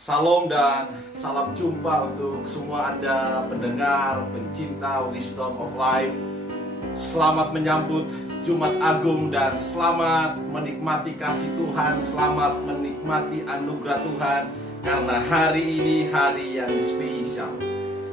Salam dan salam jumpa untuk semua Anda pendengar, pencinta Wisdom of Life. Selamat menyambut Jumat Agung dan selamat menikmati kasih Tuhan, selamat menikmati anugerah Tuhan. Karena hari ini hari yang spesial.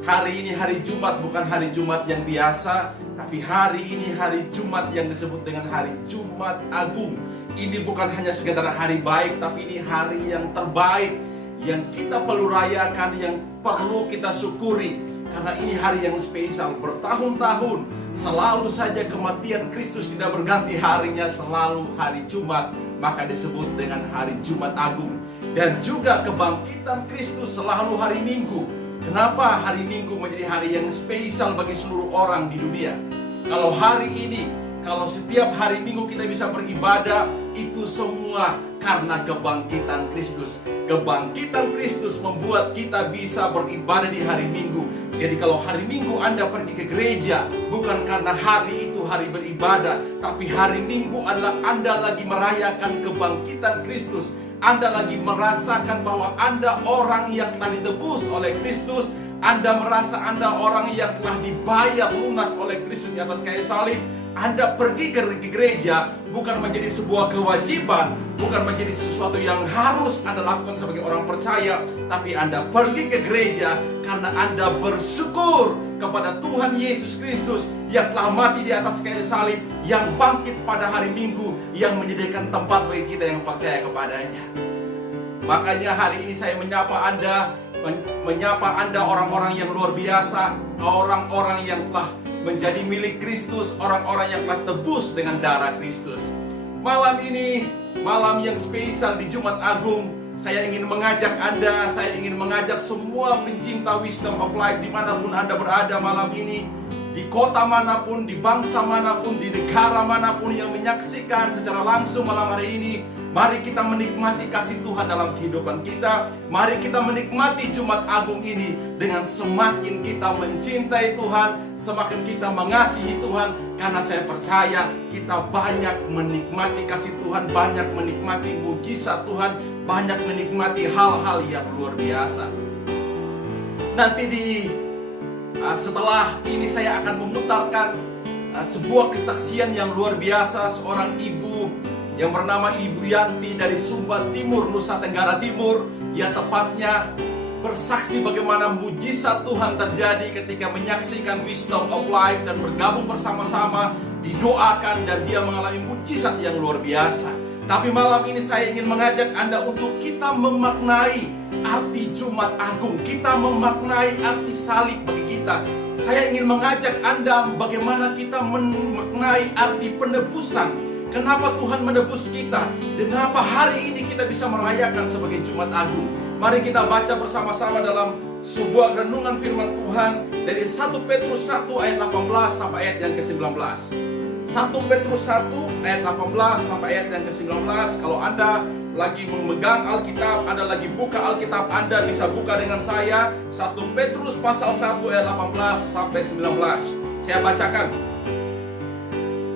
Hari ini hari Jumat, bukan hari Jumat yang biasa, tapi hari ini hari Jumat yang disebut dengan hari Jumat Agung. Ini bukan hanya sekedar hari baik, tapi ini hari yang terbaik yang kita perlu rayakan, yang perlu kita syukuri. Karena ini hari yang spesial. Bertahun-tahun selalu saja kematian Kristus tidak berganti harinya, selalu hari Jumat, maka disebut dengan hari Jumat Agung. Dan juga kebangkitan Kristus selalu hari Minggu. Kenapa hari Minggu menjadi hari yang spesial bagi seluruh orang di dunia? Kalau hari ini, kalau setiap hari Minggu kita bisa beribadah, itu semua karena kebangkitan Kristus. Kebangkitan Kristus membuat kita bisa beribadah di hari Minggu. Jadi kalau hari Minggu Anda pergi ke gereja, bukan karena hari itu hari beribadah, tapi hari Minggu adalah Anda lagi merayakan kebangkitan Kristus. Anda lagi merasakan bahwa Anda orang yang telah ditebus oleh Kristus. Anda merasa Anda orang yang telah dibayar lunas oleh Kristus di atas kayu salib. Anda pergi ke gereja bukan menjadi sebuah kewajiban, bukan menjadi sesuatu yang harus Anda lakukan sebagai orang percaya, tapi Anda pergi ke gereja karena Anda bersyukur kepada Tuhan Yesus Kristus yang telah mati di atas kayu salib, yang bangkit pada hari Minggu, yang menyediakan tempat bagi kita yang percaya kepadanya. Makanya hari ini saya menyapa Anda orang-orang yang luar biasa, orang-orang yang telah menjadi milik Kristus, orang-orang yang telah tebus dengan darah Kristus. Malam ini, malam yang spesial di Jumat Agung, saya ingin mengajak Anda, saya ingin mengajak semua pencinta Wisdom of Life dimanapun Anda berada malam ini, di kota manapun, di bangsa manapun, di negara manapun yang menyaksikan secara langsung malam hari ini. Mari kita menikmati kasih Tuhan dalam kehidupan kita. Mari kita menikmati Jumat Agung ini dengan semakin kita mencintai Tuhan, semakin kita mengasihi Tuhan. Karena saya percaya kita banyak menikmati kasih Tuhan, banyak menikmati mujizat Tuhan, banyak menikmati hal-hal yang luar biasa. Nanti setelah ini saya akan memutarkan sebuah kesaksian yang luar biasa. Seorang ibu yang bernama Ibu Yanti dari Sumba Timur, Nusa Tenggara Timur, yang tepatnya bersaksi bagaimana mujizat Tuhan terjadi ketika menyaksikan Wisdom of Life dan bergabung bersama-sama, didoakan, dan dia mengalami mujizat yang luar biasa. Tapi malam ini saya ingin mengajak Anda untuk kita memaknai arti Jumat Agung, kita memaknai arti salib bagi kita. Saya ingin mengajak Anda bagaimana kita memaknai arti penebusan. Kenapa Tuhan menebus kita? Dan kenapa hari ini kita bisa merayakan sebagai Jumat Agung? Mari kita baca bersama-sama dalam sebuah renungan firman Tuhan dari 1 Petrus 1 ayat 18 sampai ayat yang ke-19. 1 Petrus 1 ayat 18 sampai ayat yang ke-19. Kalau Anda lagi memegang Alkitab, Anda lagi buka Alkitab, Anda bisa buka dengan saya. 1 Petrus pasal 1 ayat 18 sampai 19. Saya bacakan.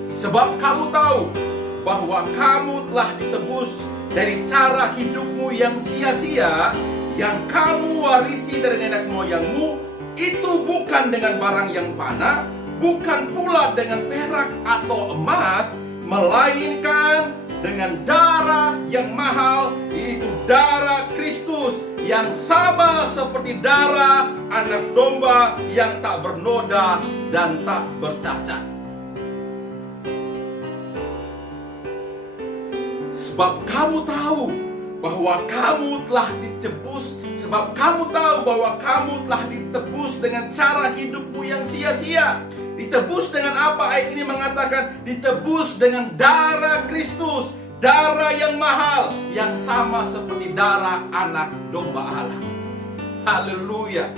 Sebab kamu tahu bahwa kamu telah ditebus dari cara hidupmu yang sia-sia, yang kamu warisi dari nenek moyangmu, itu bukan dengan barang yang panah, bukan pula dengan perak atau emas, melainkan dengan darah yang mahal, yaitu darah Kristus, yang sama seperti darah anak domba yang tak bernoda dan tak bercacat. Sebab kamu tahu bahwa kamu telah ditebus, sebab kamu tahu bahwa kamu telah ditebus dengan cara hidupmu yang sia-sia. Ditebus dengan apa? Ayat ini mengatakan ditebus dengan darah Kristus, darah yang mahal, yang sama seperti darah anak domba Allah. Haleluya.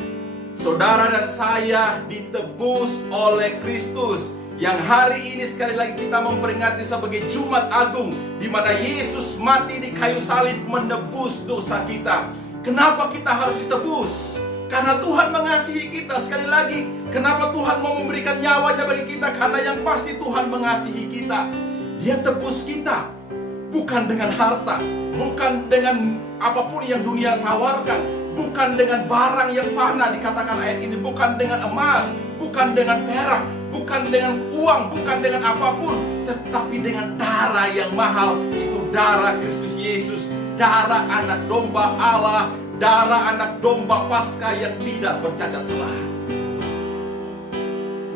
Saudara dan saya ditebus oleh Kristus, yang hari ini sekali lagi kita memperingati sebagai Jumat Agung, di mana Yesus mati di kayu salib menebus dosa kita. Kenapa kita harus ditebus? Karena Tuhan mengasihi kita. Sekali lagi, kenapa Tuhan mau memberikan nyawanya bagi kita? Karena yang pasti Tuhan mengasihi kita. Dia tebus kita bukan dengan harta, bukan dengan apapun yang dunia tawarkan, bukan dengan barang yang fana, dikatakan ayat ini, bukan dengan emas, bukan dengan perak, bukan dengan uang, bukan dengan apapun, tetapi dengan darah yang mahal. Itu darah Kristus Yesus, darah anak domba Allah, darah anak domba Paskah yang tidak bercacat celah.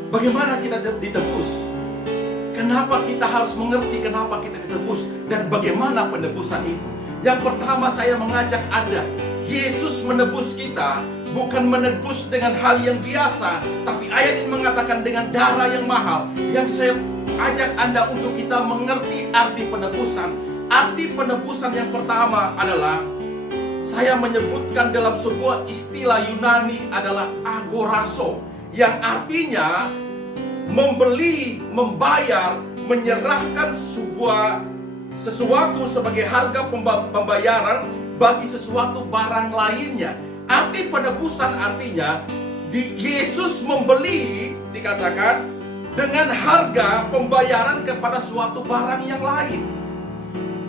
Bagaimana kita ditebus? Kenapa kita harus mengerti kenapa kita ditebus dan bagaimana penebusan itu? Yang pertama, saya mengajak Anda, Yesus menebus kita bukan menebus dengan hal yang biasa, tapi ayat ini mengatakan dengan darah yang mahal. Yang saya ajak Anda untuk kita mengerti arti penebusan. Arti penebusan yang pertama adalah, saya menyebutkan dalam sebuah istilah Yunani adalah agorazo, yang artinya membeli, membayar, menyerahkan sesuatu sebagai harga pembayaran bagi sesuatu barang lainnya. Arti penebusan artinya Yesus membeli, dikatakan, dengan harga pembayaran kepada suatu barang yang lain.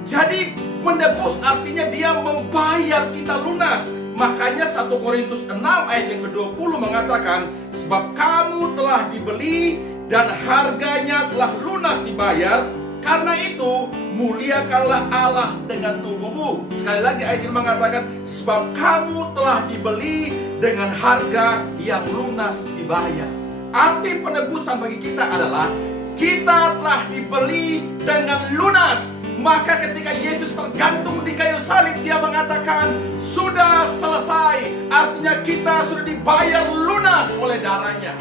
Jadi menebus artinya dia membayar kita lunas. Makanya 1 Korintus 6 ayat yang ke-20 mengatakan, sebab kamu telah dibeli dan harganya telah lunas dibayar, karena itu muliakanlah Allah dengan tubuhmu. Sekali lagi ayat ini mengatakan, sebab kamu telah dibeli dengan harga yang lunas dibayar. Arti penebusan bagi kita adalah kita telah dibeli dengan lunas. Maka ketika Yesus tergantung di kayu salib, dia mengatakan sudah selesai. Artinya kita sudah dibayar lunas oleh darahnya.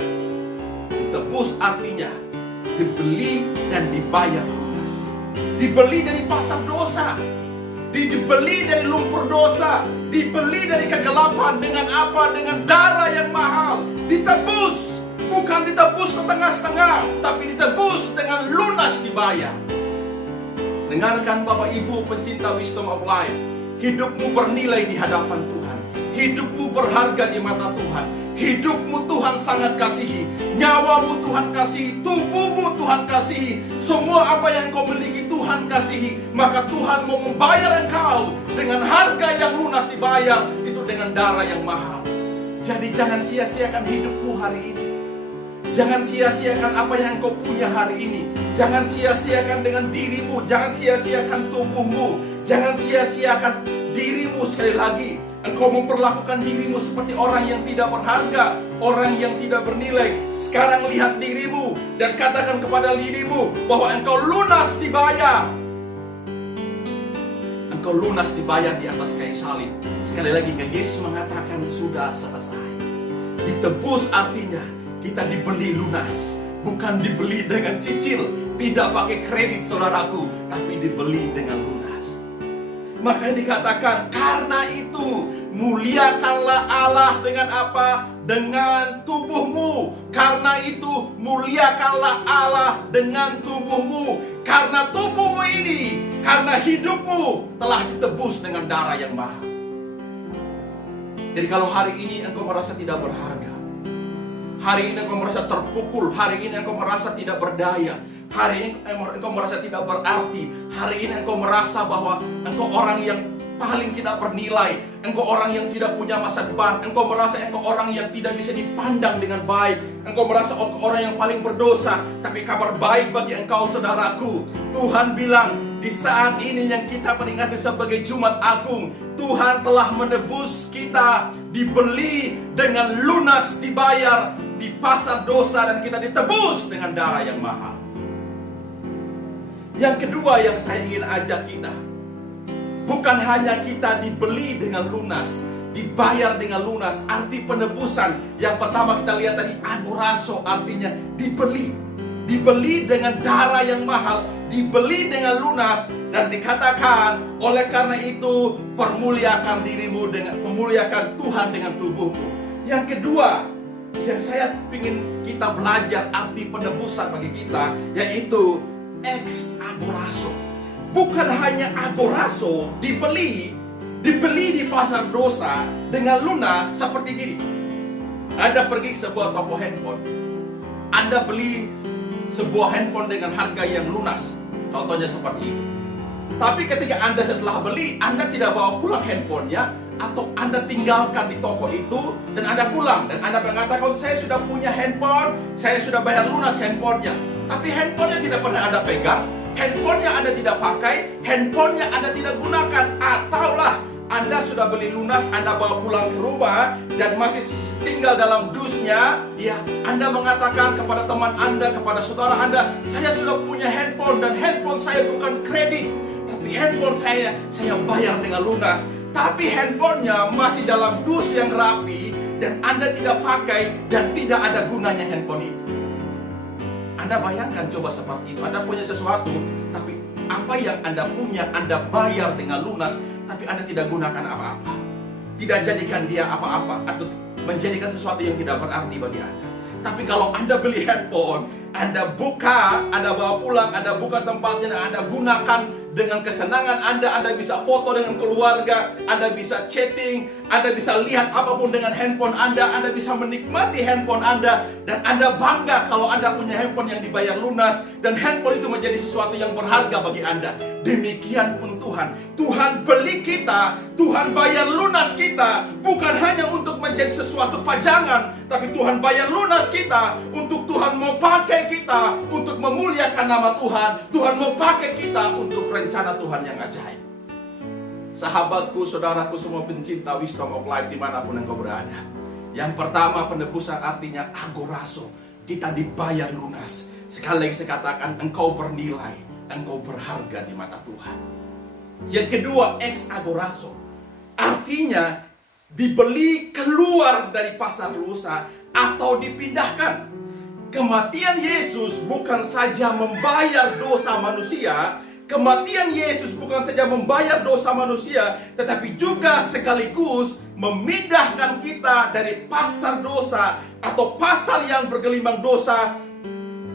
Ditebus artinya dibeli dan dibayar lunas. Dibeli dari pasar dosa, dibeli dari lumpur dosa, dibeli dari kegelapan. Dengan apa? Dengan darah yang mahal. Ditebus, bukan ditebus setengah-setengah, tapi ditebus dengan lunas dibayar. Dengarkan Bapak Ibu pencinta Wisdom of Life, hidupmu bernilai di hadapan Tuhan. Hidupmu berharga di mata Tuhan. Hidupmu Tuhan sangat kasihi. Nyawamu Tuhan kasihi. Tubuhmu Tuhan kasihi. Semua apa yang kau miliki Tuhan kasihi. Maka Tuhan mau membayar engkau dengan harga yang lunas dibayar. Itu dengan darah yang mahal. Jadi jangan sia-siakan hidupmu hari ini. Jangan sia-siakan apa yang kau punya hari ini. Jangan sia-siakan dengan dirimu. Jangan sia-siakan tubuhmu. Jangan sia-siakan dirimu. Sekali lagi, engkau memperlakukan dirimu seperti orang yang tidak berharga, orang yang tidak bernilai. Sekarang lihat dirimu dan katakan kepada dirimu bahwa engkau lunas dibayar. Engkau lunas dibayar di atas kayu salib. Sekali lagi, Yesus mengatakan sudah selesai. Ditebus artinya kita dibeli lunas, bukan dibeli dengan cicil, tidak pakai kredit saudaraku, tapi dibeli dengan lunas. Maka dikatakan, karena itu muliakanlah Allah dengan apa? Dengan tubuhmu. Karena itu muliakanlah Allah dengan tubuhmu. Karena tubuhmu ini, karena hidupmu telah ditebus dengan darah yang mahal. Jadi kalau hari ini engkau merasa tidak berharga, hari ini engkau merasa terpukul, hari ini engkau merasa tidak berdaya, hari ini engkau merasa tidak berarti, hari ini engkau merasa bahwa engkau orang yang paling tidak bernilai, engkau orang yang tidak punya masa depan, engkau merasa engkau orang yang tidak bisa dipandang dengan baik, engkau merasa engkau orang yang paling berdosa. Tapi kabar baik bagi engkau saudaraku, Tuhan bilang di saat ini yang kita peringati sebagai Jumat Agung, Tuhan telah menebus kita, dibeli dengan lunas dibayar di pasar dosa, dan kita ditebus dengan darah yang mahal. Yang kedua yang saya ingin ajak kita, bukan hanya kita dibeli dengan lunas, dibayar dengan lunas. Arti penebusan yang pertama kita lihat tadi, agorazo, artinya dibeli. Dibeli dengan darah yang mahal, dibeli dengan lunas, dan dikatakan oleh karena itu permuliakan dirimu dengan, memuliakan Tuhan dengan tubuhmu. Yang kedua yang saya ingin kita belajar arti penebusan bagi kita, yaitu ex agorazo. Bukan hanya agorazo, dibeli di pasar dosa dengan lunas. Seperti gini, Anda pergi ke sebuah toko handphone, Anda beli sebuah handphone dengan harga yang lunas. Contohnya seperti ini. Tapi ketika Anda setelah beli, Anda tidak bawa pulang handphonenya, atau Anda tinggalkan di toko itu dan Anda pulang dan Anda mengatakan, saya sudah punya handphone, saya sudah bayar lunas handphonenya, tapi handphonenya tidak pernah Anda pegang, handphonenya Anda tidak pakai, handphonenya Anda tidak gunakan. Ataulah Anda sudah beli lunas, Anda bawa pulang ke rumah dan masih tinggal dalam dusnya, ya, Anda mengatakan kepada teman Anda, kepada saudara Anda, saya sudah punya handphone dan handphone saya bukan kredit, tapi handphone saya bayar dengan lunas. Tapi handphonenya masih dalam dus yang rapi dan Anda tidak pakai dan tidak ada gunanya handphone itu. Anda bayangkan coba seperti itu. Anda punya sesuatu, tapi apa yang Anda punya Anda bayar dengan lunas, tapi Anda tidak gunakan apa-apa. Tidak jadikan dia apa-apa atau menjadikan sesuatu yang tidak berarti bagi Anda. Tapi kalau Anda beli handphone, Anda buka, Anda bawa pulang, Anda buka tempatnya, Anda gunakan dengan kesenangan Anda bisa foto dengan keluarga, Anda bisa chatting, Anda bisa lihat apapun dengan handphone Anda bisa menikmati handphone Anda, dan Anda bangga kalau Anda punya handphone yang dibayar lunas, dan handphone itu menjadi sesuatu yang berharga bagi Anda. Demikian pun Tuhan beli kita, Tuhan bayar lunas kita, bukan hanya untuk menjadi sesuatu pajangan, tapi Tuhan bayar lunas kita untuk Tuhan mau pakai kita untuk memuliakan nama Tuhan. Tuhan mau pakai kita untuk rencana Tuhan yang ajaib. Sahabatku, saudaraku, semua pencinta Wisdom of Life dimanapun engkau berada. Yang pertama, penebusan artinya agorazo. Kita dibayar lunas. Sekali lagi saya katakan, engkau bernilai, engkau berharga di mata Tuhan. Yang kedua, ex agorazo. Artinya dibeli keluar dari pasar dosa atau dipindahkan. Kematian Yesus bukan saja membayar dosa manusia, kematian Yesus bukan saja membayar dosa manusia, tetapi juga sekaligus memindahkan kita dari pasar dosa atau pasar yang bergelimang dosa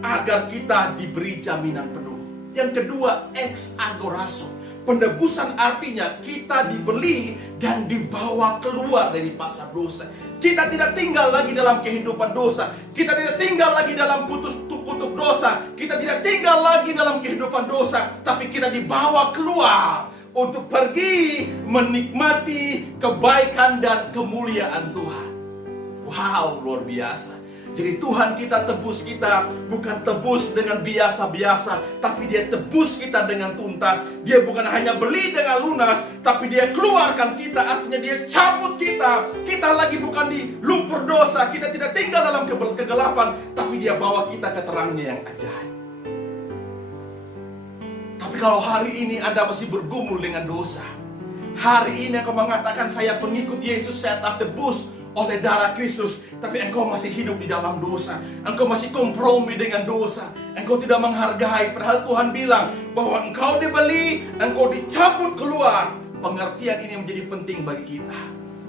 agar kita diberi jaminan penuh. Yang kedua, ex agorazo. Penebusan artinya kita dibeli dan dibawa keluar dari pasar dosa. Kita tidak tinggal lagi dalam kehidupan dosa. Kita tidak tinggal lagi dalam kutuk dosa. Kita tidak tinggal lagi dalam kehidupan dosa. Tapi kita dibawa keluar untuk pergi menikmati kebaikan dan kemuliaan Tuhan. Wow, luar biasa. Jadi Tuhan kita tebus kita bukan tebus dengan biasa-biasa, tapi Dia tebus kita dengan tuntas. Dia bukan hanya beli dengan lunas, tapi Dia keluarkan kita, artinya Dia cabut kita. Kita lagi bukan di lumpur dosa, kita tidak tinggal dalam kegelapan, tapi Dia bawa kita ke terangnya yang ajaib. Tapi kalau hari ini Anda masih bergumul dengan dosa, hari ini engkau mengatakan saya pengikut Yesus, saya tak tebus oleh darah Kristus, tapi engkau masih hidup di dalam dosa, engkau masih kompromi dengan dosa, engkau tidak menghargai, padahal Tuhan bilang bahwa engkau dibeli, engkau dicabut keluar. Pengertian ini menjadi penting bagi kita.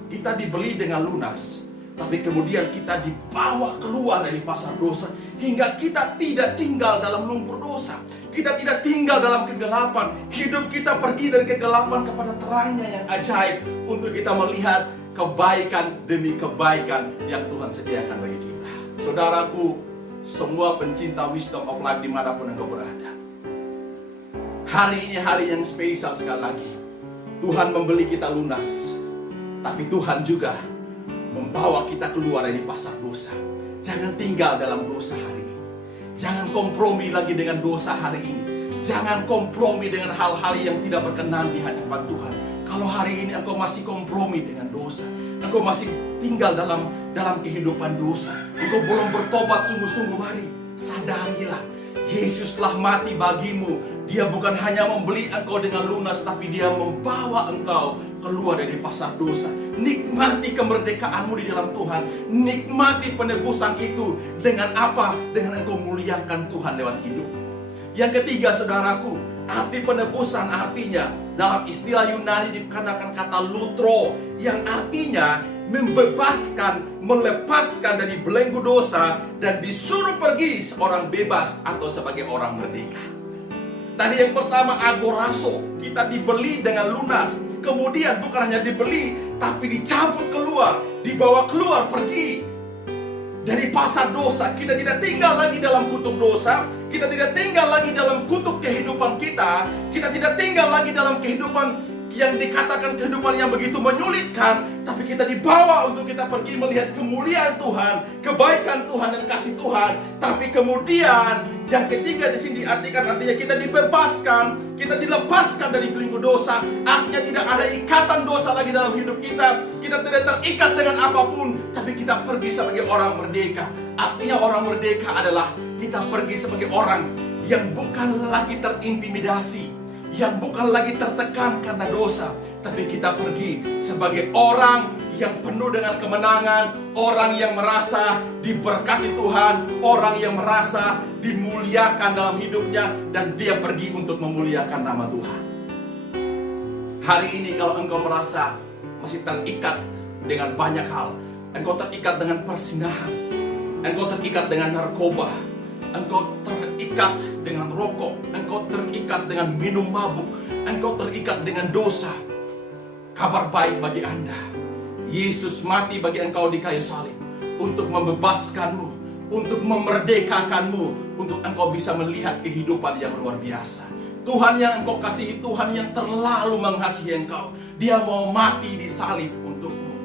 Kita dibeli dengan lunas, tapi kemudian kita dibawa keluar dari pasar dosa, hingga kita tidak tinggal dalam lumpur dosa. Kita tidak tinggal dalam kegelapan. Hidup kita pergi dari kegelapan kepada terangnya yang ajaib, untuk kita melihat kebaikan demi kebaikan yang Tuhan sediakan bagi kita. Saudaraku, semua pencinta Wisdom of Life dimanapun engkau berada, hari ini hari yang spesial sekali lagi. Tuhan membeli kita lunas, tapi Tuhan juga membawa kita keluar dari pasar dosa. Jangan tinggal dalam dosa hari ini. Jangan kompromi lagi dengan dosa hari ini. Jangan kompromi dengan hal-hal yang tidak berkenan di hadapan Tuhan. Kalau hari ini engkau masih kompromi dengan dosa, engkau masih tinggal dalam kehidupan dosa, engkau belum bertobat sungguh-sungguh, mari sadarilah, Yesus telah mati bagimu. Dia bukan hanya membeli engkau dengan lunas, tapi Dia membawa engkau keluar dari pasar dosa. Nikmati kemerdekaanmu di dalam Tuhan. Nikmati penebusan itu. Dengan apa? Dengan engkau muliakan Tuhan lewat hidup. Yang ketiga, saudaraku, arti penebusan artinya dalam istilah Yunani dikenakan kata lutro, yang artinya membebaskan, melepaskan dari belenggu dosa dan disuruh pergi seorang bebas atau sebagai orang merdeka. Tadi yang pertama agorazo, kita dibeli dengan lunas. Kemudian bukan hanya dibeli, tapi dicabut keluar, dibawa keluar, pergi dari pasar dosa. Kita tidak tinggal lagi dalam kutuk dosa. Kita tidak tinggal lagi dalam kutub kehidupan kita. Kita tidak tinggal lagi dalam kehidupan yang dikatakan kehidupan yang begitu menyulitkan, tapi kita dibawa untuk kita pergi melihat kemuliaan Tuhan, kebaikan Tuhan dan kasih Tuhan. Tapi kemudian yang ketiga di sini artinya kita dibebaskan, kita dilepaskan dari belenggu dosa. Artinya tidak ada ikatan dosa lagi dalam hidup kita. Kita tidak terikat dengan apapun, tapi kita pergi sebagai orang merdeka. Artinya orang merdeka adalah kita pergi sebagai orang yang bukan lagi terintimidasi, yang bukan lagi tertekan karena dosa, tapi kita pergi sebagai orang yang penuh dengan kemenangan, orang yang merasa diberkati Tuhan, orang yang merasa dimuliakan dalam hidupnya, dan dia pergi untuk memuliakan nama Tuhan. Hari ini kalau engkau merasa masih terikat dengan banyak hal, engkau terikat dengan persinahan, engkau terikat dengan narkoba, engkau terikat dengan rokok, engkau terikat dengan minum mabuk, engkau terikat dengan dosa. Kabar baik bagi Anda, Yesus mati bagi engkau di kayu salib untuk membebaskanmu, untuk memerdekakanmu, untuk engkau bisa melihat kehidupan yang luar biasa. Tuhan yang engkau kasihi, Tuhan yang terlalu mengasihi engkau, Dia mau mati di salib untukmu.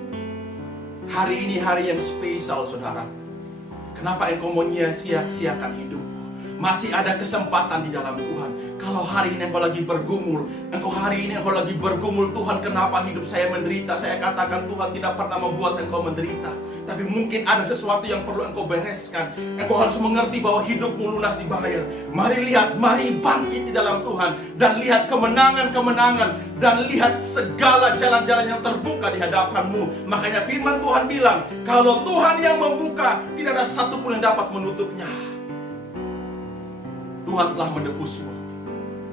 Hari ini hari yang spesial, saudara. Kenapa engkau mau sia-siakan hidupmu? Masih ada kesempatan di dalam Tuhan. Kalau hari ini engkau lagi bergumul, Tuhan, kenapa hidup saya menderita? Saya katakan Tuhan tidak pernah membuat engkau menderita, tapi mungkin ada sesuatu yang perlu engkau bereskan. Engkau harus mengerti bahwa hidupmu lunas dibayar. Mari lihat, mari bangkit di dalam Tuhan, dan lihat kemenangan-kemenangan, dan lihat segala jalan-jalan yang terbuka di hadapanmu. Makanya firman Tuhan bilang, kalau Tuhan yang membuka, tidak ada satupun yang dapat menutupnya. Tuhan telah menebusmu.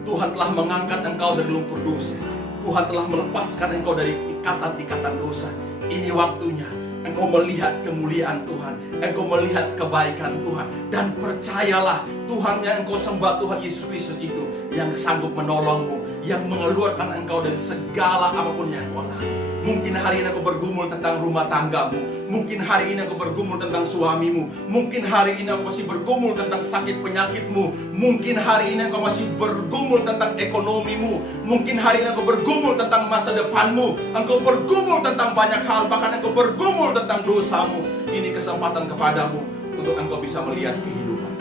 Tuhan telah mengangkat engkau dari lumpur dosa. Tuhan telah melepaskan engkau dari ikatan-ikatan dosa. Ini waktunya engkau melihat kemuliaan Tuhan, engkau melihat kebaikan Tuhan, dan percayalah, Tuhan yang engkau sembah, Tuhan Yesus Kristus itu yang sanggup menolongmu, yang mengeluarkan engkau dari segala apapun yang engkau alami. Mungkin hari ini engkau bergumul tentang rumah tanggamu, mungkin hari ini engkau bergumul tentang suamimu, mungkin hari ini engkau masih bergumul tentang sakit penyakitmu, mungkin hari ini engkau masih bergumul tentang ekonomimu, mungkin hari ini engkau bergumul tentang masa depanmu, engkau bergumul tentang banyak hal, bahkan engkau bergumul tentang dosamu. Ini kesempatan kepadamu untuk engkau bisa melihat kehidupan.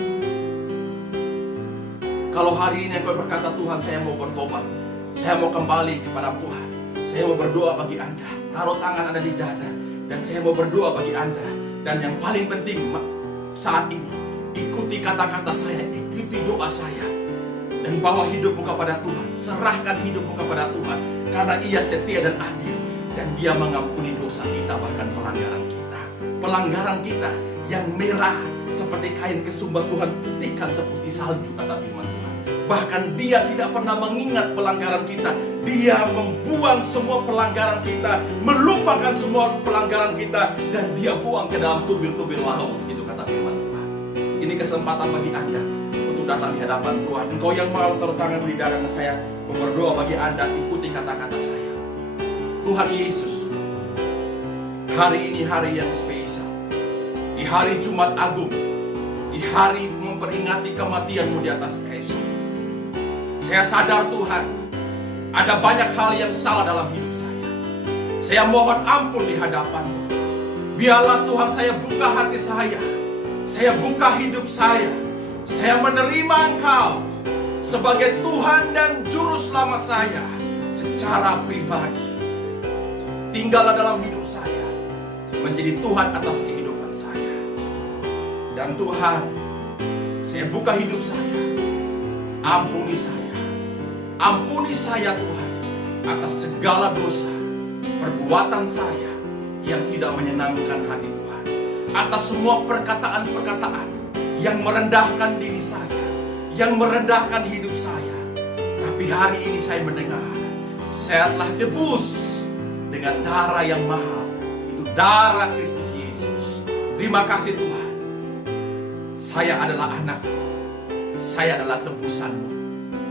Kalau hari ini engkau berkata, Tuhan, saya mau bertobat, saya mau kembali kepada Tuhan, saya mau berdoa bagi Anda. Taruh tangan Anda di dada, dan saya mau berdoa bagi Anda. Dan yang paling penting saat ini, ikuti kata-kata saya, ikuti doa saya, dan bawa hidupmu kepada Tuhan. Serahkan hidupmu kepada Tuhan, karena Ia setia dan adil, dan Dia mengampuni dosa kita, bahkan pelanggaran kita. Pelanggaran kita yang merah seperti kain kesumba, Tuhan putihkan seperti salju, kata firman Tuhan. Bahkan Dia tidak pernah mengingat pelanggaran kita. Dia membuang semua pelanggaran kita, melupakan semua pelanggaran kita, dan Dia buang ke dalam tubir-tubir laut. Itu kata firman Tuhan. Ini kesempatan bagi Anda untuk datang di hadapan Tuhan. Engkau yang mau taruh tangan di dada saya, berdoa bagi Anda, ikuti kata-kata saya. Tuhan Yesus, hari ini hari yang spesial. Di hari Jumat Agung, di hari memperingati kematian-Mu di atas kayu salib. Saya sadar, Tuhan, ada banyak hal yang salah dalam hidup saya. Saya mohon ampun di hadapan-Mu. Biarlah Tuhan, saya buka hati saya buka hidup saya menerima Engkau sebagai Tuhan dan Juru Selamat saya secara pribadi. Tinggallah dalam hidup saya, menjadi Tuhan atas kehidupan saya. Dan Tuhan, saya buka hidup saya, ampuni saya Tuhan, atas segala dosa, perbuatan saya yang tidak menyenangkan hati Tuhan, atas semua perkataan-perkataan yang merendahkan diri saya, yang merendahkan hidup saya. Tapi hari ini saya mendengar, saya telah tebus dengan darah yang mahal, itu darah Kristus Yesus. Terima kasih Tuhan, saya adalah anak, saya adalah tebusan-Mu,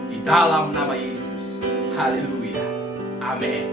di dalam nama Yesus. Haleluya, amin.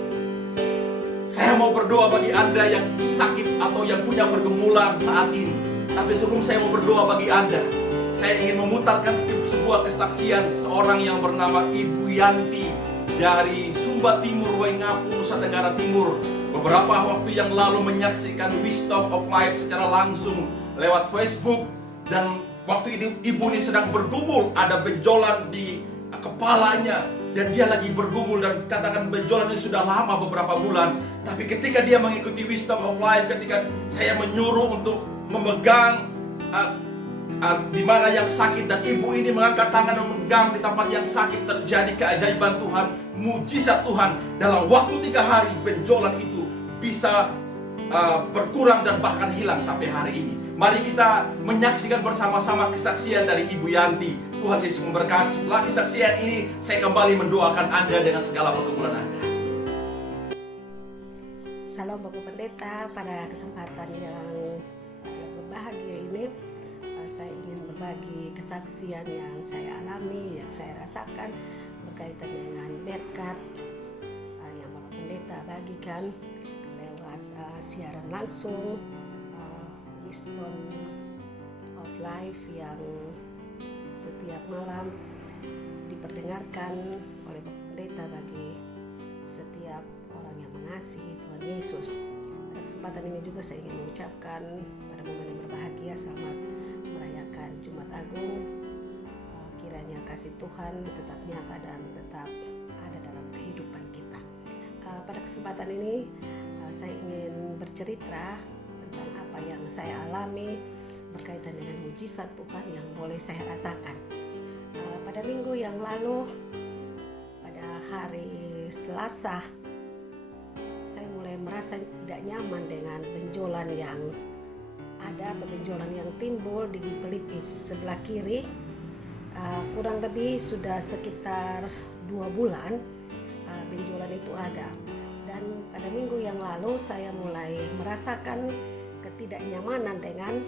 Saya mau berdoa bagi Anda yang sakit atau yang punya pergumulan saat ini. Tapi sebelum saya mau berdoa bagi Anda, Saya ingin memutarkan sebuah kesaksian seorang yang bernama Ibu Yanti dari Sumba Timur, Waingapu, Nusa Tenggara Timur. Beberapa waktu yang lalu menyaksikan Wisdom of Life secara langsung lewat Facebook. Dan waktu itu ibu ini sedang bergumul, ada benjolan di kepalanya. Dan dia lagi bergumul dan katakan benjolannya sudah lama beberapa bulan. Tapi ketika dia mengikuti Wisdom of Life, ketika saya menyuruh untuk memegang di mana yang sakit, dan ibu ini mengangkat tangan dan memegang di tempat yang sakit, terjadi keajaiban Tuhan, mujizat Tuhan. Dalam waktu 3 hari benjolan itu bisa berkurang dan bahkan hilang sampai hari ini. Mari kita menyaksikan bersama-sama kesaksian dari Ibu Yanti. Tuhan Yesus memberkati. Setelah kesaksian ini, saya kembali mendoakan Anda dengan segala pergumulan Anda. Salam Bapak Pendeta, pada kesempatan yang sangat berbahagia ini, saya ingin berbagi kesaksian yang saya alami, yang saya rasakan berkaitan dengan berkat yang Bapak Pendeta bagikan lewat siaran langsung Wisdom of Life yang setiap malam diperdengarkan oleh Bapak Pendeta bagi setiap orang yang mengasihi Tuhan Yesus. Pada kesempatan ini juga saya ingin mengucapkan pada momen yang berbahagia selamat merayakan Jumat Agung. Kiranya kasih Tuhan tetap nyata dan tetap ada dalam kehidupan kita. Pada kesempatan ini saya ingin bercerita tentang apa yang saya alami berkaitan dengan mujizat Tuhan yang boleh saya rasakan. Pada minggu yang lalu, pada hari Selasa, saya mulai merasa tidak nyaman dengan benjolan yang ada atau benjolan yang timbul di pelipis sebelah kiri. Kurang lebih sudah sekitar 2 bulan benjolan itu ada. Dan pada minggu yang lalu saya mulai merasakan ketidaknyamanan dengan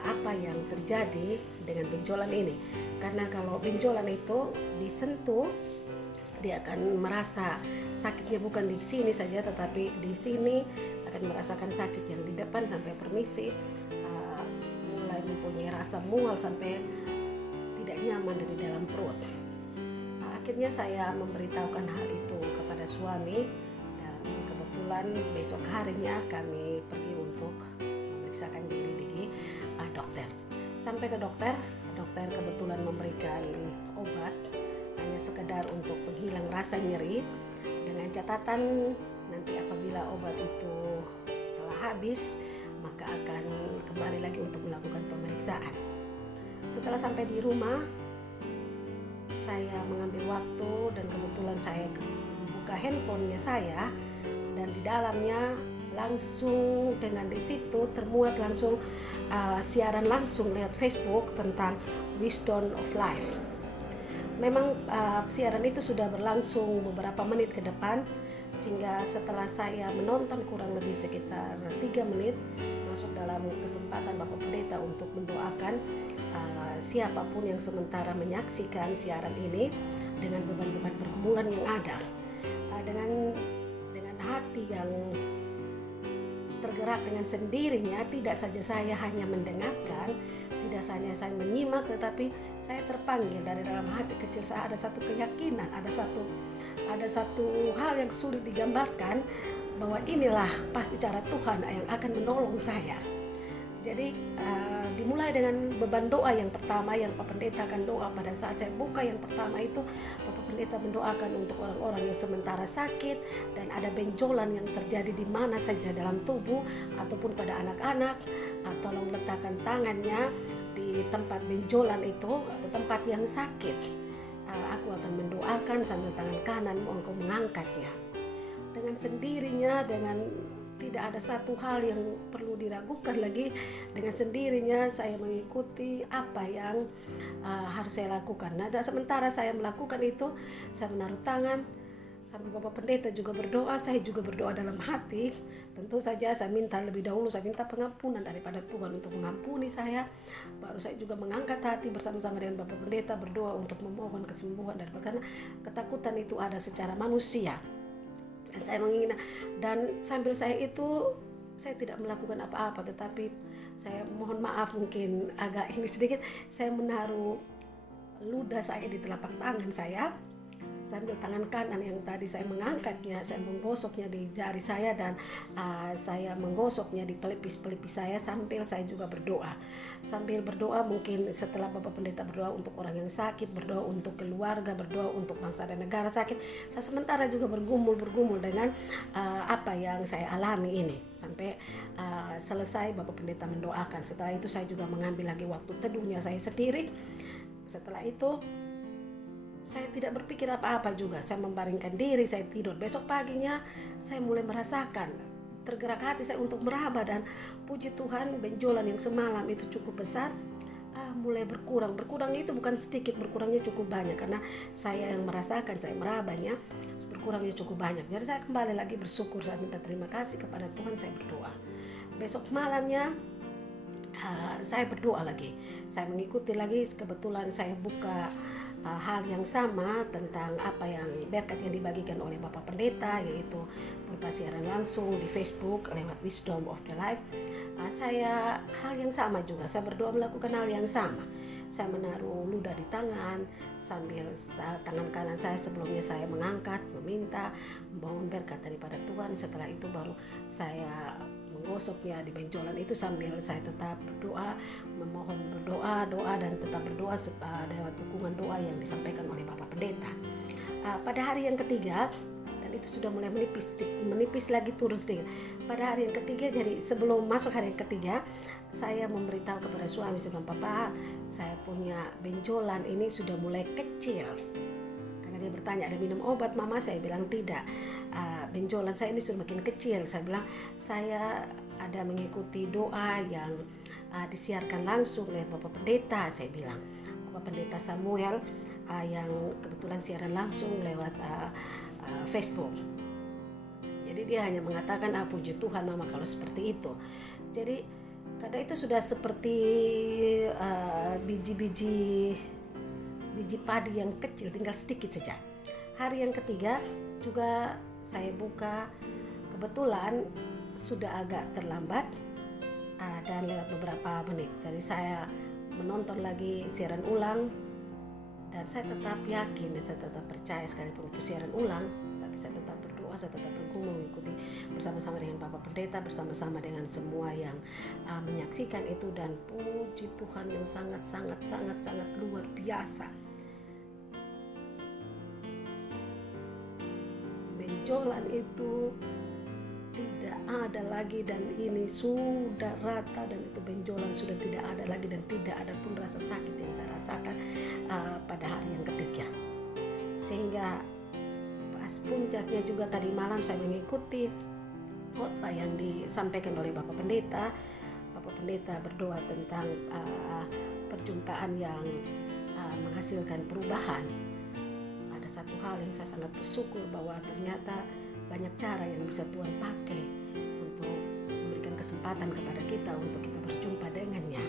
apa yang terjadi dengan benjolan ini. Karena kalau benjolan itu disentuh, dia akan merasa sakitnya bukan di sini saja, tetapi di sini akan merasakan sakit yang di depan sampai permisi, mulai mempunyai rasa mual sampai tidak nyaman dari dalam perut. Akhirnya saya memberitahukan hal itu kepada suami, dan kebetulan besok harinya kami pergi untuk memeriksakan diri di dokter. Sampai ke dokter kebetulan memberikan obat hanya sekedar untuk penghilang rasa nyeri, dengan catatan nanti apabila obat itu telah habis maka akan kembali lagi untuk melakukan pemeriksaan. Setelah sampai di rumah, saya mengambil waktu dan kebetulan saya buka handphonenya saya, dan di dalamnya langsung dengan di situ termuat langsung siaran langsung lewat Facebook tentang Wisdom of Life. Memang siaran itu sudah berlangsung beberapa menit ke depan, sehingga setelah saya menonton kurang lebih sekitar 3 menit, masuk dalam kesempatan Bapak Pendeta untuk mendoakan siapapun yang sementara menyaksikan siaran ini dengan beban-beban pergumulan yang ada, dengan hati yang tergerak dengan sendirinya. Tidak saja saya hanya mendengarkan, tidak saja saya menyimak, tetapi saya terpanggil dari dalam hati kecil saya. Ada satu keyakinan, ada satu hal yang sulit digambarkan, bahwa inilah pasti cara Tuhan yang akan menolong saya. Jadi dimulai dengan beban doa yang pertama yang Pak Pendeta akan doa. Pada saat saya buka yang pertama itu, Bapak Pendeta mendoakan untuk orang-orang yang sementara sakit dan ada benjolan yang terjadi di mana saja dalam tubuh ataupun pada anak-anak. Tolong letakkan tangannya di tempat benjolan itu atau tempat yang sakit. Aku akan mendoakan sambil tangan kanan engkau mengangkatnya. Dengan sendirinya, dengan tidak ada satu hal yang perlu diragukan lagi, dengan sendirinya saya mengikuti apa yang harus saya lakukan. Nah, sementara saya melakukan itu, saya menaruh tangan sambil Bapak Pendeta juga berdoa, saya juga berdoa dalam hati. Tentu saja saya minta lebih dahulu, saya minta pengampunan daripada Tuhan untuk mengampuni saya. Baru saya juga mengangkat hati bersama-sama dengan Bapak Pendeta berdoa untuk memohon kesembuhan daripada, karena ketakutan itu ada secara manusia. Dan saya menginginkan, dan sambil saya itu saya tidak melakukan apa-apa, tetapi saya mohon maaf mungkin agak ini sedikit, saya menaruh ludah saya di telapak tangan saya sambil tangan kanan yang tadi saya mengangkatnya, saya menggosoknya di jari saya dan saya menggosoknya di pelipis-pelipis saya sambil saya juga berdoa. Sambil berdoa mungkin setelah Bapak Pendeta berdoa untuk orang yang sakit, berdoa untuk keluarga, berdoa untuk bangsa dan negara sakit, saya sementara juga bergumul dengan apa yang saya alami ini. Sampai selesai Bapak Pendeta mendoakan. Setelah itu saya juga mengambil lagi waktu teduhnya saya sendiri. Setelah itu saya tidak berpikir apa-apa juga. Saya membaringkan diri, saya tidur. Besok paginya saya mulai merasakan tergerak hati saya untuk meraba, dan puji Tuhan benjolan yang semalam itu cukup besar mulai berkurang. Berkurang itu bukan sedikit, berkurangnya cukup banyak karena saya yang merasakan, saya merabanya, berkurangnya cukup banyak. Jadi saya kembali lagi bersyukur, saya minta terima kasih kepada Tuhan, saya berdoa. Besok malamnya saya berdoa lagi, saya mengikuti lagi. Kebetulan saya buka hal yang sama tentang apa yang berkat yang dibagikan oleh Bapak Pendeta, yaitu berupa siaran langsung di Facebook lewat Wisdom of the Life. Saya hal yang sama juga, saya berdoa melakukan hal yang sama. Saya menaruh ludah di tangan sambil tangan kanan saya sebelumnya saya mengangkat, meminta, mohon berkat daripada Tuhan. Setelah itu baru saya menggosoknya di benjolan itu sambil saya tetap berdoa, memohon doa dan tetap berdoa lewat dukungan doa yang disampaikan oleh Bapak Pendeta. Pada hari yang ketiga, dan itu sudah mulai menipis lagi, turun sedikit. Pada hari yang ketiga, jadi sebelum masuk hari yang ketiga, saya memberitahu kepada suami, saya bilang, "Papa, saya punya benjolan ini sudah mulai kecil." Karena dia bertanya, "Ada minum obat, Mama?" Saya bilang tidak. Benjolan saya ini sudah makin kecil. Saya bilang, saya ada mengikuti doa yang disiarkan langsung oleh Bapak Pendeta. Saya bilang, Bapak Pendeta Samuel yang kebetulan siaran langsung lewat Facebook. Jadi dia hanya mengatakan, puji Tuhan Mama kalau seperti itu. Jadi karena itu sudah seperti biji padi yang kecil, tinggal sedikit saja. Hari yang ketiga juga saya buka, kebetulan sudah agak terlambat dan lewat beberapa menit. Jadi saya menonton lagi siaran ulang dan saya tetap yakin dan saya tetap percaya sekalipun itu siaran ulang, tapi saya tetap berdoa, saya tetap bergumul mengikuti bersama-sama dengan Bapak Pendeta, bersama-sama dengan semua yang menyaksikan itu, dan puji Tuhan yang sangat luar biasa. Benjolan itu tidak ada lagi dan ini sudah rata, dan itu benjolan sudah tidak ada lagi dan tidak ada pun rasa sakit yang saya rasakan pada hari yang ketiga. Sehingga pas puncaknya juga tadi malam saya mengikuti khotbah yang disampaikan oleh Bapak Pendeta. Bapak Pendeta berdoa tentang perjumpaan yang menghasilkan perubahan. Ada satu hal yang saya sangat bersyukur bahwa ternyata banyak cara yang bisa Tuhan pakai untuk memberikan kesempatan kepada kita untuk kita berjumpa dengannya,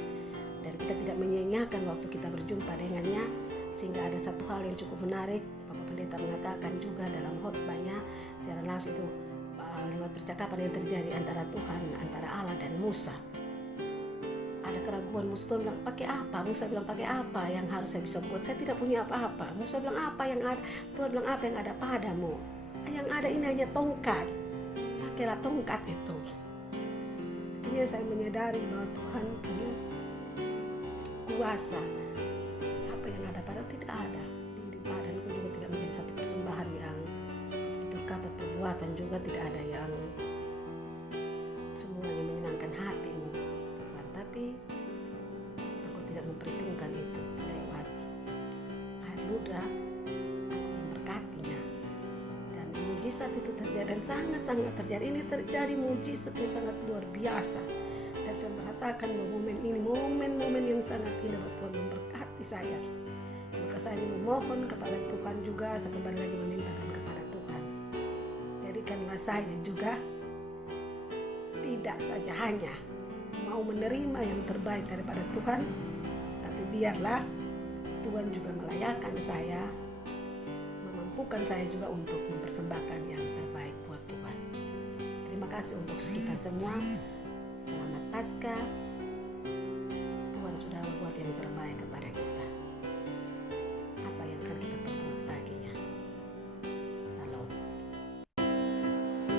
dan kita tidak menyia-nyiakan waktu kita berjumpa dengannya. Sehingga ada satu hal yang cukup menarik, Bapak Pendeta mengatakan juga dalam khotbahnya secara langsung itu lewat percakapan yang terjadi antara Tuhan, antara Allah dan Musa. Ada keraguan, Musa bilang, "Pakai apa?" Musa bilang, "Pakai apa yang harus saya bisa buat? Saya tidak punya apa-apa." Musa bilang, "Apa yang ada?" Tuhan bilang, "Apa yang ada padamu? Yang ada ini hanya tongkat. Pakailah tongkat itu." Akhirnya saya menyadari bahwa Tuhan punya kuasa. Apa yang ada pada tidak ada. Diri badanku juga tidak menjadi satu persembahan yang tutur kata, perbuatan juga tidak ada yang semuanya menyenangkan hatimu, Tuhan. Tapi Engkau tidak memperhitungkan itu. Lewat air ludah Engkau memberkatinya. Mujizat itu terjadi dan sangat terjadi. Ini terjadi mujizat yang sangat luar biasa, dan saya merasakan momen ini momen yang sangat indah bahwa Tuhan memberkati saya. Maka saya memohon kepada Tuhan juga, saya kembali lagi memintakan kepada Tuhan, jadikanlah saya juga tidak saja hanya mau menerima yang terbaik daripada Tuhan, tapi biarlah Tuhan juga melayakkan saya, bukan saya juga untuk mempersembahkan yang terbaik buat Tuhan. Terima kasih untuk kita semua. Selamat Paskah. berbuat yang terbaik kepada kita, apa yang akan kita perbuat baginya? Salam.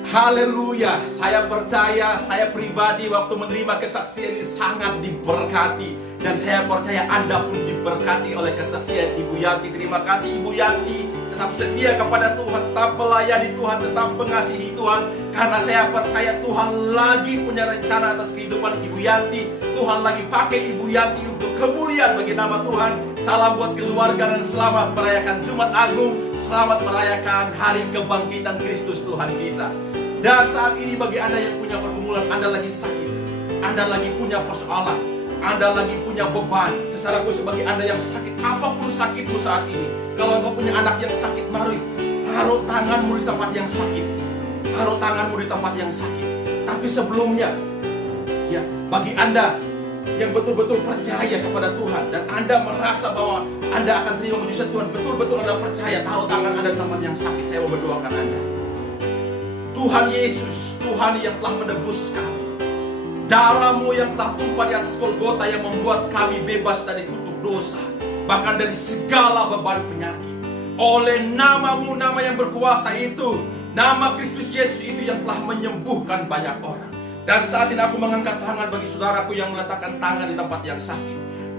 Haleluya, saya percaya, saya pribadi waktu menerima kesaksian ini sangat diberkati. Dan saya percaya Anda pun diberkati oleh kesaksian Ibu Yanti. Terima kasih Ibu Yanti, tetap setia kepada Tuhan, tetap melayani Tuhan, tetap mengasihi Tuhan. Karena saya percaya Tuhan lagi punya rencana atas kehidupan Ibu Yanti. Tuhan lagi pakai Ibu Yanti untuk kemuliaan bagi nama Tuhan. Salam buat keluarga dan selamat merayakan Jumat Agung. Selamat merayakan Hari Kebangkitan Kristus Tuhan kita. Dan saat ini bagi Anda yang punya pergumulan, Anda lagi sakit, Anda lagi punya persoalan, Anda lagi punya beban. Secara khusus bagi Anda yang sakit, apapun sakitmu saat ini. Kalau engkau punya anak yang sakit, mari taruh tanganmu di tempat yang sakit. Taruh tanganmu di tempat yang sakit. Tapi sebelumnya, ya, bagi Anda yang betul-betul percaya kepada Tuhan dan Anda merasa bahwa Anda akan terima mujizat Tuhan, betul-betul Anda percaya, taruh tangan Anda di tempat yang sakit. Saya mau berdoakan Anda. Tuhan Yesus, Tuhan yang telah menebus kami, darah-Mu yang telah tumpah di atas Golgota yang membuat kami bebas dari kutuk dosa, bahkan dari segala beban penyakit. Oleh nama-Mu, nama yang berkuasa itu, nama Kristus Yesus itu yang telah menyembuhkan banyak orang. Dan saat ini aku mengangkat tangan bagi saudaraku yang meletakkan tangan di tempat yang sakit.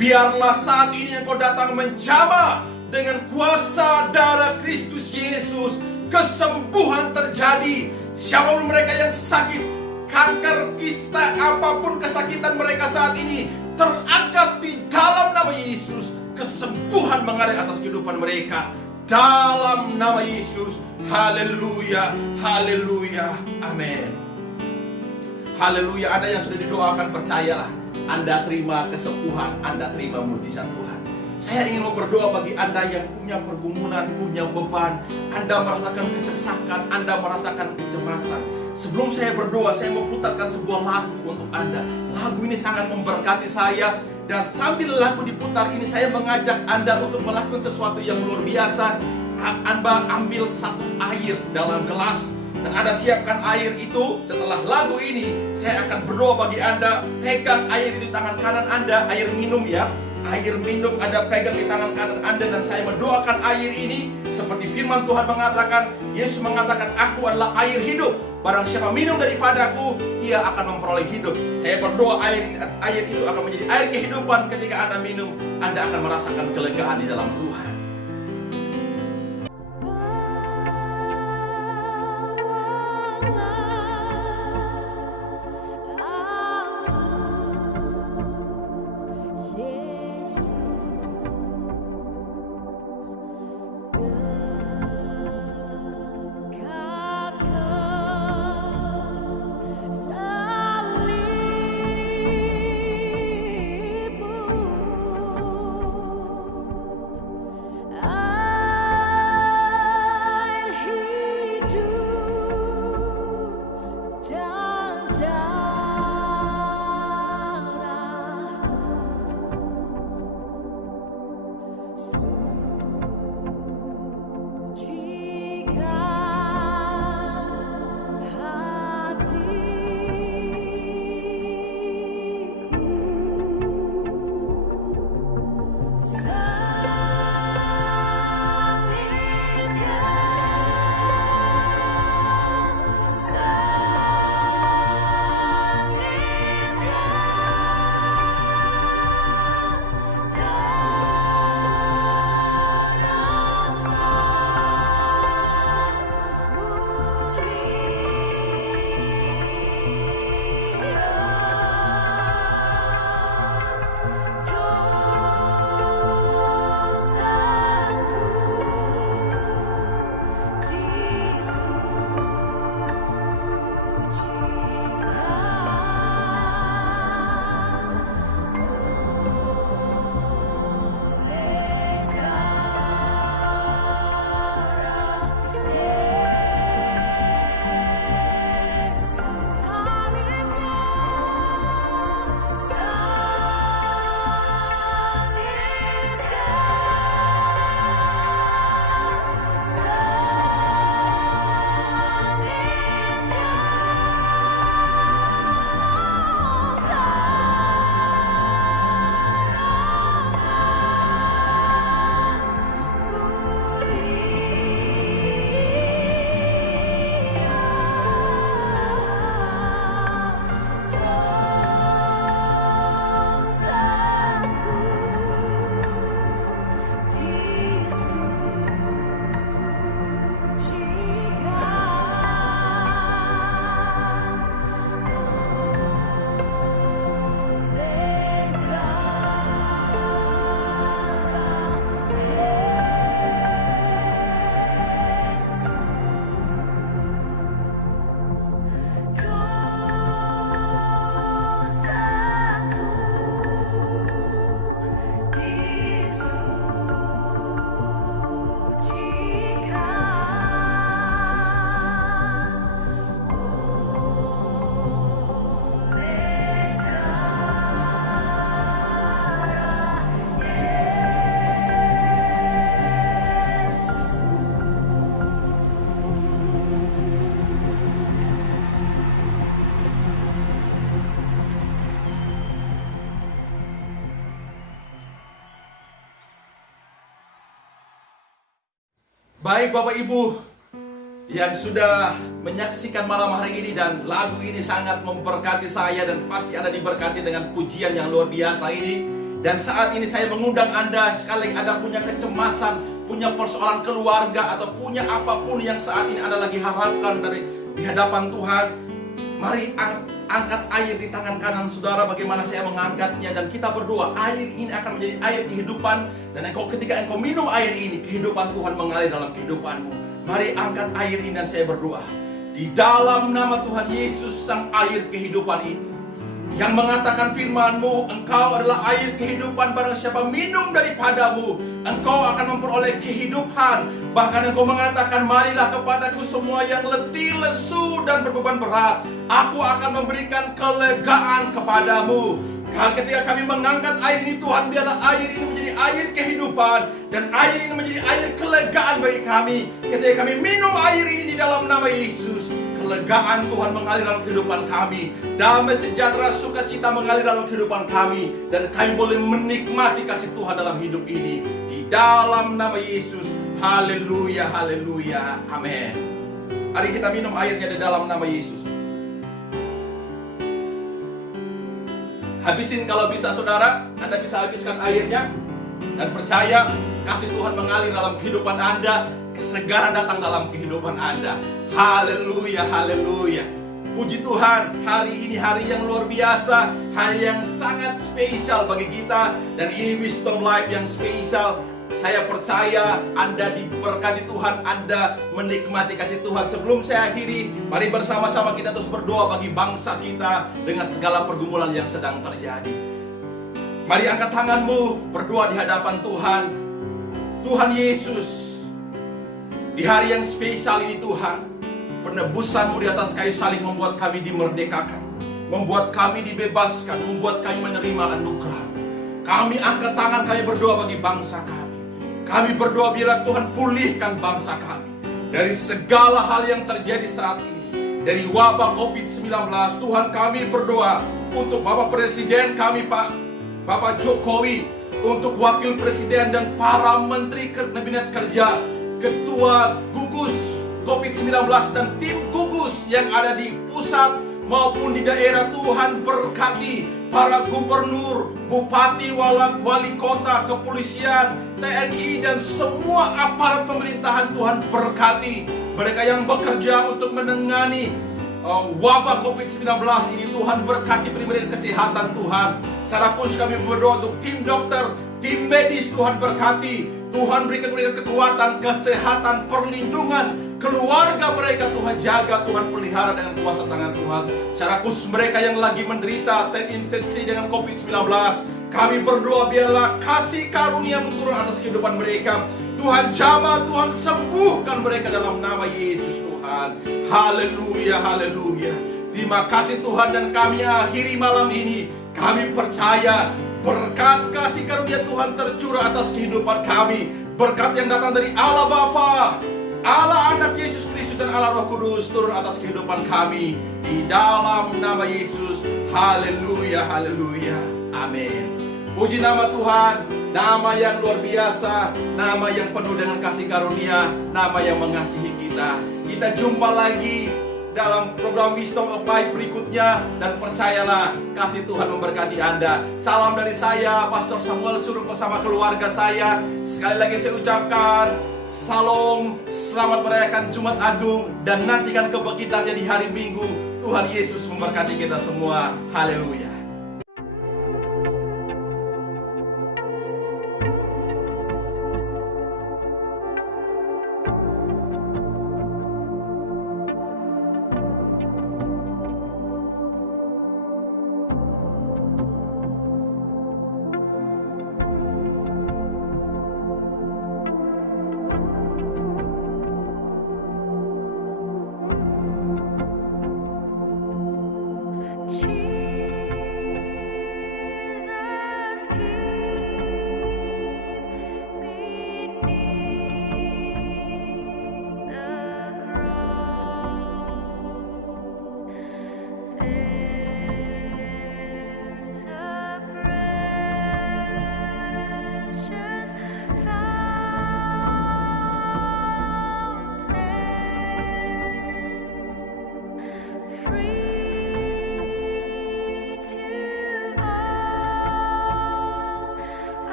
Biarlah saat ini Engkau datang menjamah dengan kuasa darah Kristus Yesus. Kesembuhan terjadi. Siapapun mereka yang sakit, kanker, kista, apapun kesakitan mereka saat ini, terangkat di dalam nama Yesus. Kesembuhan mengalir atas kehidupan mereka dalam nama Yesus. Haleluya, haleluya, amin. Haleluya. Anda yang sudah didoakan, percayalah, Anda terima kesembuhan, Anda terima mujizat Tuhan. Saya ingin berdoa bagi Anda yang punya pergumulan, punya beban, Anda merasakan kesesakan, Anda merasakan kecemasan. Sebelum saya berdoa, saya mau putarkan sebuah lagu untuk Anda. Lagu ini sangat memberkati saya. Dan sambil lagu diputar ini, saya mengajak Anda untuk melakukan sesuatu yang luar biasa. Anda ambil satu air dalam gelas dan Anda siapkan air itu. Setelah lagu ini, saya akan berdoa bagi Anda. Pegang air itu di tangan kanan Anda, air minum ya. Air minum Anda pegang di tangan kanan Anda. Dan saya mendoakan air ini seperti firman Tuhan mengatakan, Yesus mengatakan, aku adalah air hidup. Barang siapa minum daripadaku, ia akan memperoleh hidup. Saya berdoa air itu akan menjadi air kehidupan. Ketika Anda minum, Anda akan merasakan kelegaan di dalam Tuhan. Baik Bapak Ibu yang sudah menyaksikan malam hari ini, dan lagu ini sangat memberkati saya dan pasti Anda diberkati dengan pujian yang luar biasa ini. Dan saat ini saya mengundang Anda, sekali Anda punya kecemasan, punya persoalan keluarga, atau punya apapun yang saat ini Anda lagi harapkan di hadapan Tuhan, mari angkat air di tangan kanan saudara bagaimana saya mengangkatnya, dan kita berdoa. Air ini akan menjadi air kehidupan, dan ketika engkau minum air ini, kehidupan Tuhan mengalir dalam kehidupanmu. Mari angkat air ini dan saya berdoa. Di dalam nama Tuhan Yesus, sang air kehidupan itu, yang mengatakan firman-Mu, Engkau adalah air kehidupan, barang siapa minum daripadamu, engkau akan memperoleh kehidupan. Bahkan Engkau mengatakan, marilah kepadaku semua yang letih, lesu, dan berbeban berat, aku akan memberikan kelegaan kepadamu. Ketika kami mengangkat air ini Tuhan, biarlah air ini menjadi air kehidupan, dan air ini menjadi air kelegaan bagi kami. Ketika kami minum air ini di dalam nama Yesus, kelegaan Tuhan mengalir dalam kehidupan kami. Damai, sejahtera, sukacita mengalir dalam kehidupan kami, dan kami boleh menikmati kasih Tuhan dalam hidup ini. Di dalam nama Yesus, haleluya, haleluya, amin. Mari kita minum airnya di dalam nama Yesus. Habisin kalau bisa saudara, Anda bisa habiskan airnya, dan percaya kasih Tuhan mengalir dalam kehidupan Anda, kesegaran datang dalam kehidupan Anda. Haleluya, haleluya. Puji Tuhan, hari ini hari yang luar biasa, hari yang sangat spesial bagi kita, dan ini Wisdom Life yang spesial. Saya percaya Anda diberkati Tuhan, Anda menikmati kasih Tuhan. Sebelum saya akhiri, mari bersama-sama kita terus berdoa bagi bangsa kita dengan segala pergumulan yang sedang terjadi. Mari angkat tanganmu, berdoa di hadapan Tuhan. Tuhan Yesus, di hari yang spesial ini Tuhan, penebusan-Mu di atas kayu salib membuat kami dimerdekakan, membuat kami dibebaskan, membuat kami menerima anugerah-Mu. Kami angkat tangan, kami berdoa bagi bangsa kami. Kami berdoa biarlah Tuhan pulihkan bangsa kami dari segala hal yang terjadi saat ini, dari wabah COVID-19. Tuhan, kami berdoa untuk Bapak Presiden kami, Bapak Jokowi, untuk Wakil Presiden dan para Menteri Kabinet Kerja, Ketua Gugus COVID-19 dan tim gugus yang ada di pusat maupun di daerah. Tuhan berkati para gubernur, bupati, wali kota, kepolisian, TNI, dan semua aparat pemerintahan. Tuhan berkati mereka yang bekerja untuk menangani wabah COVID-19 ini. Tuhan berkati, beri mereka kesehatan Tuhan. Secara khusus kami berdoa untuk tim dokter, tim medis. Tuhan berkati, Tuhan berikan mereka kekuatan, kesehatan, perlindungan, keluarga mereka Tuhan jaga, Tuhan pelihara dengan kuasa tangan Tuhan. Secara khusus mereka yang lagi menderita terinfeksi dengan COVID-19, kami berdoa biarlah kasih karunia turun atas kehidupan mereka. Tuhan jamah, Tuhan sembuhkan mereka dalam nama Yesus Tuhan. Haleluya, haleluya. Terima kasih Tuhan, dan kami akhiri malam ini. Kami percaya berkat kasih karunia Tuhan tercurah atas kehidupan kami. Berkat yang datang dari Allah Bapa, Allah Anak Yesus Kristus, dan Allah Roh Kudus turun atas kehidupan kami. Di dalam nama Yesus, haleluya, haleluya, amin. Puji nama Tuhan, nama yang luar biasa, nama yang penuh dengan kasih karunia, nama yang mengasihi kita. Kita jumpa lagi dalam program Wisdom of Life berikutnya, dan percayalah kasih Tuhan memberkati Anda. Salam dari saya, Pastor Samuel Surung, bersama keluarga saya. Sekali lagi saya ucapkan Salam, selamat merayakan Jumat Agung, dan nantikan kebangkitannya di hari Minggu. Tuhan Yesus memberkati kita semua. Haleluya. Jesus.